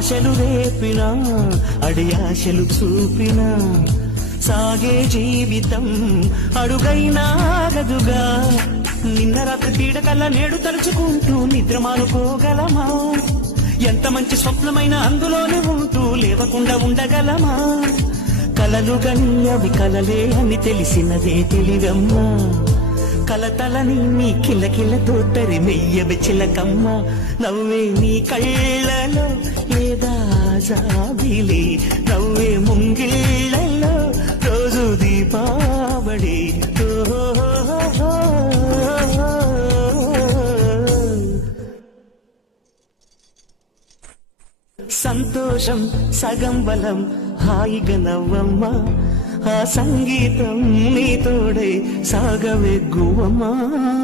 ఆశలు రేపినా అడియాశలు చూపినా సాగే జీవితం అడుగైనా ఆగదుగా. నిన్న రాత్రి పీడకల్లా నేడు తలుచుకుంటూ నిద్రమానుకోగలమా? ఎంత మంచి స్వప్నమైన అందులోనే ఉంటూ లేవకుండా ఉండగలమా? కలలు గని అవి కలలే అని తెలిసినదే తెలివమ్మా. కలతలని నీ కిలకిలతో తరిమెయ్యవి చిలకమ్మ. నవ్వే నీ కళ్ళలో లేదా జాబిలి, నవ్వే ముంగిళ్ళలో రోజు దీపావళి. సంతోషం సగం బలం హాయిగా నవ్వమ్మా. ఆ సంగీతం నీ తోడే సాగవెగ్గువమ్మా.